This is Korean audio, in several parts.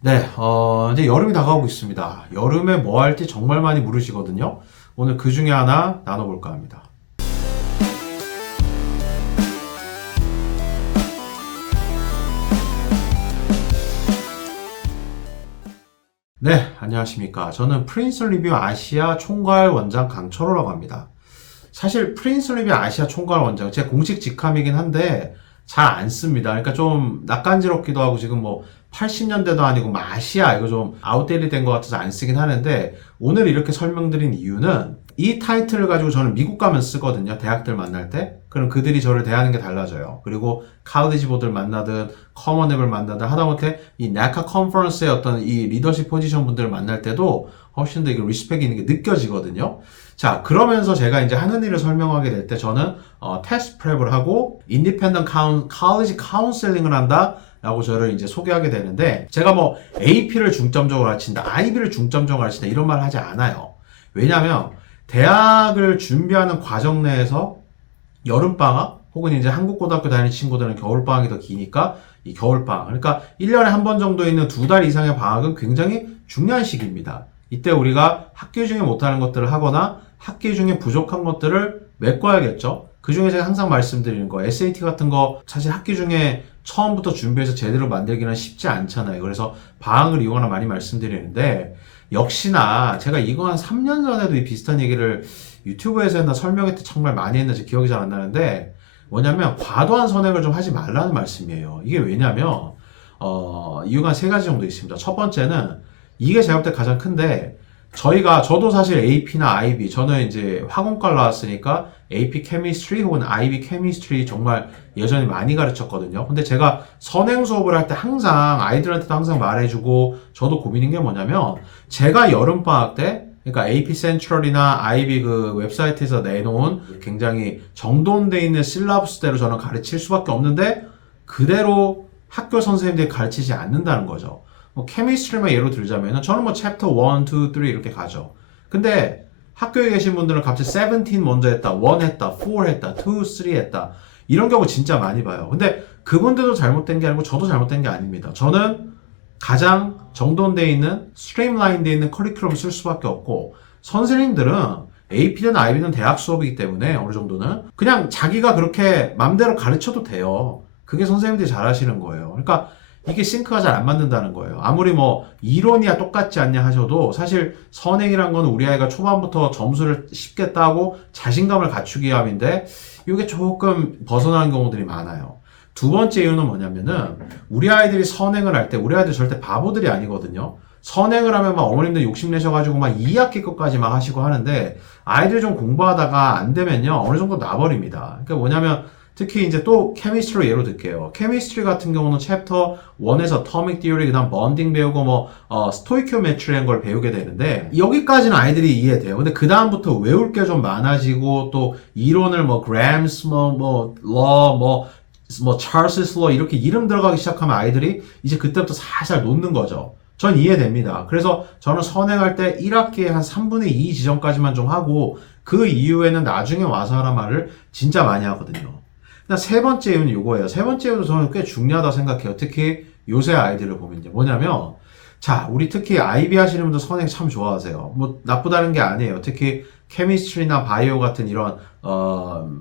네, 이제 여름이 다가오고 있습니다. 여름에 뭐 할지 정말 많이 물으시거든요. 오늘 그 중에 하나 나눠볼까 합니다. 네, 안녕하십니까. 저는 프린스 리뷰 아시아 총괄 원장 강철호라고 합니다. 사실 프린스 리뷰 아시아 총괄 원장, 제 공식 직함이긴 한데 잘 안 씁니다. 그러니까 좀 낯간지럽기도 하고 지금 뭐 80년대도 아니고 뭐 아시아 이거 좀 아웃데이트 된 것 같아서 안 쓰긴 하는데 오늘 이렇게 설명드린 이유는 이 타이틀을 가지고 저는 미국 가면 쓰거든요. 대학들 만날 때. 그럼 그들이 저를 대하는 게 달라져요. 그리고 카우디지 보들 만나든 커먼앱을 만나든 하다못해 이 나카 컨퍼런스의 어떤 이 리더십 포지션 분들을 만날 때도 훨씬 더 이게 리스펙이 있는 게 느껴지거든요. 자, 그러면서 제가 이제 하는 일을 설명하게 될 때 저는 테스트 프랩을 하고 인디펜던트 칼리지 카운셀링을 한다 라고 저를 이제 소개하게 되는데 제가 뭐 AP를 중점적으로 가르친다, IB를 중점적으로 가르친다 이런 말을 하지 않아요. 왜냐하면 대학을 준비하는 과정 내에서 여름방학 혹은 이제 한국고등학교 다니는 친구들은 겨울방학이 더 기니까 이 겨울방학 그러니까 1년에 한 번 정도 있는 2달 이상의 방학은 굉장히 중요한 시기입니다. 이때 우리가 학기 중에 못하는 것들을 하거나 학기 중에 부족한 것들을 메꿔야겠죠. 그 중에 제가 항상 말씀드리는 거 SAT 같은 거 사실 학기 중에 처음부터 준비해서 제대로 만들기는 쉽지 않잖아요. 그래서 방학을 이용하나 많이 말씀드리는데 역시나 제가 이거 한 3년 전에도 이 비슷한 얘기를 유튜브에서 했나 설명회 때 정말 많이 했는지 기억이 잘 안 나는데 뭐냐면 과도한 선행을 좀 하지 말라는 말씀이에요. 이게 왜냐면 이유가 세 가지 정도 있습니다. 첫 번째는 이게 제가 볼 때 가장 큰데 저도 사실 AP나 IB 저는 이제 화공과를 나왔으니까 AP 케미스트리 혹은 IB 케미스트리 정말 예전에 많이 가르쳤거든요. 근데 제가 선행 수업을 할 때 항상 아이들한테도 항상 말해주고 저도 고민인 게 뭐냐면 제가 여름방학 때 그러니까 AP 센트럴이나 IB 그 웹사이트에서 내놓은 굉장히 정돈돼 있는 실라버스대로 저는 가르칠 수밖에 없는데 그대로 학교 선생님들이 가르치지 않는다는 거죠. 뭐 케미스트리만 예로 들자면은 저는 뭐 챕터 1, 2, 3 이렇게 가죠. 근데 학교에 계신 분들은 갑자기 17 먼저 했다, 1 했다, 4 했다, 2, 3 했다. 이런 경우 진짜 많이 봐요. 근데 그분들도 잘못된 게 아니고 저도 잘못된 게 아닙니다. 저는 가장 정돈되어 있는 스트림라인되어 있는 커리큘럼을 쓸 수밖에 없고 선생님들은 AP든 IB든 대학 수업이기 때문에 어느 정도는 그냥 자기가 그렇게 맘대로 가르쳐도 돼요. 그게 선생님들이 잘하시는 거예요. 그러니까 이게 싱크가 잘 안 맞는다는 거예요. 아무리 뭐 이론이야 똑같지 않냐 하셔도 사실 선행이란 건 우리 아이가 초반부터 점수를 쉽게 따고 자신감을 갖추기 위함인데 이게 조금 벗어나는 경우들이 많아요. 두 번째 이유는 뭐냐면은 우리 아이들이 선행을 할 때 우리 아이들 절대 바보들이 아니거든요. 선행을 하면 막 어머님들 욕심내셔가지고 막 2학기 것까지 막 하시고 하는데 아이들이 좀 공부하다가 안 되면요 어느 정도 놔버립니다. 그러니까 뭐냐면 특히 이제 또 케미스트리 예로 들게요. 케미스트리 같은 경우는 챕터 1에서 터믹 디오리 그다음 번딩 배우고 뭐 스토이키오메트리라는 걸 배우게 되는데 여기까지는 아이들이 이해돼요. 근데 그 다음부터 외울 게 좀 많아지고 또 이론을 뭐 그램스 뭐 찰스 러 이렇게 이름 들어가기 시작하면 아이들이 이제 그때부터 살살 놓는 거죠. 전 이해됩니다. 그래서 저는 선행할 때 1학기에 한 3분의 2 지점까지만 좀 하고 그 이후에는 나중에 와서 하란 말을 진짜 많이 하거든요. 세 번째 이유는 이거예요. 세 번째 이유도 저는 꽤 중요하다고 생각해요. 특히 요새 아이들을 보면요. 뭐냐면, 자, 우리 특히 IB 하시는 분들 선행 참 좋아하세요. 뭐, 나쁘다는 게 아니에요. 특히 케미스트리나 바이오 같은 이런,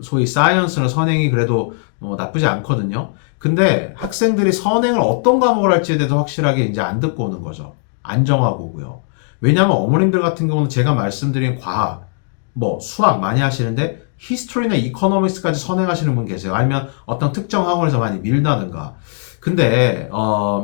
소위 사이언스는 선행이 그래도 나쁘지 않거든요. 근데 학생들이 선행을 어떤 과목을 할지에 대해서 확실하게 이제 안 듣고 오는 거죠. 안 정하고 오고요. 왜냐하면 어머님들 같은 경우는 제가 말씀드린 과학, 뭐 수학 많이 하시는데 히스토리나 이코노믹스까지 선행하시는 분 계세요. 아니면 어떤 특정 학원에서 많이 밀다든가. 근데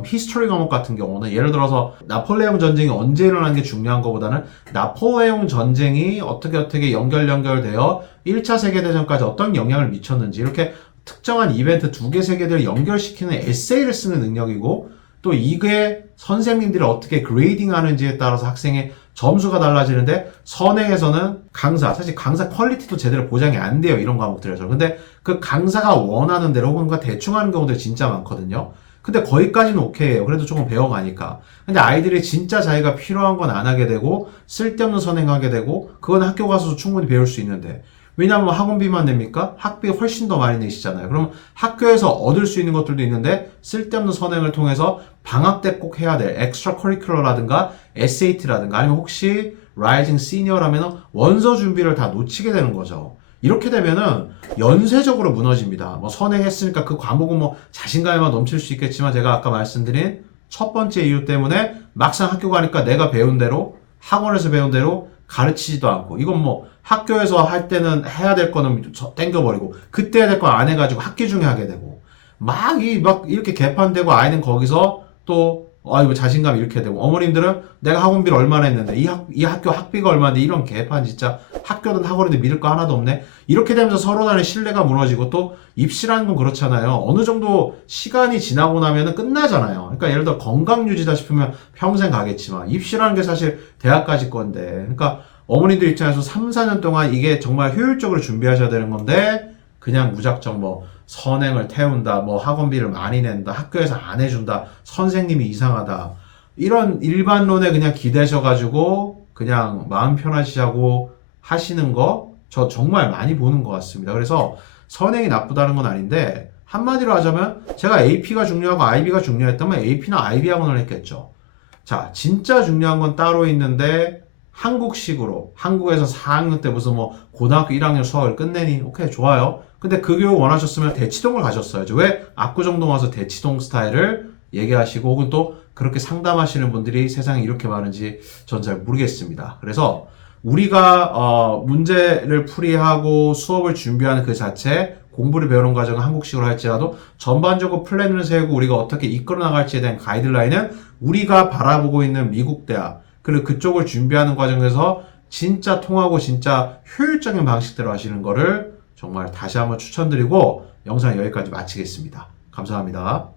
히스토리 과목 같은 경우는 예를 들어서 나폴레옹 전쟁이 언제 일어난 게 중요한 것보다는 나폴레옹 전쟁이 어떻게 연결되어 1차 세계대전까지 어떤 영향을 미쳤는지 이렇게 특정한 이벤트 2개, 3개들을 연결시키는 에세이를 쓰는 능력이고 또 이게 선생님들이 어떻게 그레이딩 하는지에 따라서 학생의 점수가 달라지는데 선행에서는 사실 강사 퀄리티도 제대로 보장이 안 돼요. 이런 과목들에서. 근데 그 강사가 원하는 대로 혹은 대충 하는 경우들이 진짜 많거든요. 근데 거기까지는 오케이예요. 그래도 조금 배워가니까. 근데 아이들이 진짜 자기가 필요한 건 안 하게 되고 쓸데없는 선행하게 되고 그건 학교 가서도 충분히 배울 수 있는데 왜냐하면 학원비만 냅니까? 학비 훨씬 더 많이 내시잖아요. 그럼 학교에서 얻을 수 있는 것들도 있는데 쓸데없는 선행을 통해서 방학 때 꼭 해야 될 엑스트라 커리큘러라든가 SAT라든가 아니면 혹시 라이징 시니어라면 원서 준비를 다 놓치게 되는 거죠. 이렇게 되면은 연쇄적으로 무너집니다. 뭐 선행했으니까 그 과목은 뭐 자신감에만 넘칠 수 있겠지만 제가 아까 말씀드린 첫 번째 이유 때문에 막상 학교 가니까 내가 배운 대로 학원에서 배운 대로 가르치지도 않고 이건 뭐 학교에서 할 때는 해야 될 거는 땡겨버리고 그때 해야 될 거 안 해가지고 학기 중에 하게 되고 막 이렇게 개판되고 아이는 거기서 또 이거 자신감 잃게 되고 어머님들은 내가 학원비를 얼마나 했는데 이 학교 학비가 얼마인데 이런 개판 진짜 학교든 학원이든 믿을 거 하나도 없네 이렇게 되면서 서로 간의 신뢰가 무너지고 또 입시라는 건 그렇잖아요. 어느 정도 시간이 지나고 나면은 끝나잖아요. 그러니까 예를 들어 건강 유지다 싶으면 평생 가겠지만 입시라는 게 사실 대학까지 건데 그러니까 어머니들 입장에서 3, 4년 동안 이게 정말 효율적으로 준비하셔야 되는 건데 그냥 무작정 뭐 선행을 태운다, 뭐 학원비를 많이 낸다, 학교에서 안 해준다, 선생님이 이상하다. 이런 일반론에 그냥 기대셔가지고 그냥 마음 편하시자고 하시는 거 저 정말 많이 보는 것 같습니다. 그래서 선행이 나쁘다는 건 아닌데 한마디로 하자면 제가 AP가 중요하고 IB가 중요했다면 AP나 IB 학원을 했겠죠. 자, 진짜 중요한 건 따로 있는데 한국식으로 한국에서 4학년 때 무슨 뭐 고등학교 1학년 수학을 끝내니 오케이 좋아요. 근데 그 교육 원하셨으면 대치동을 가셨어야죠. 왜 압구정동 와서 대치동 스타일을 얘기하시고 혹은 또 그렇게 상담하시는 분들이 세상에 이렇게 많은지 전 잘 모르겠습니다. 그래서 우리가 문제를 풀이하고 수업을 준비하는 그 자체 공부를 배우는 과정은 한국식으로 할지라도 전반적으로 플랜을 세우고 우리가 어떻게 이끌어 나갈지에 대한 가이드라인은 우리가 바라보고 있는 미국 대학 그리고 그쪽을 준비하는 과정에서 진짜 통하고 진짜 효율적인 방식대로 하시는 거를 정말 다시 한번 추천드리고 영상 여기까지 마치겠습니다. 감사합니다.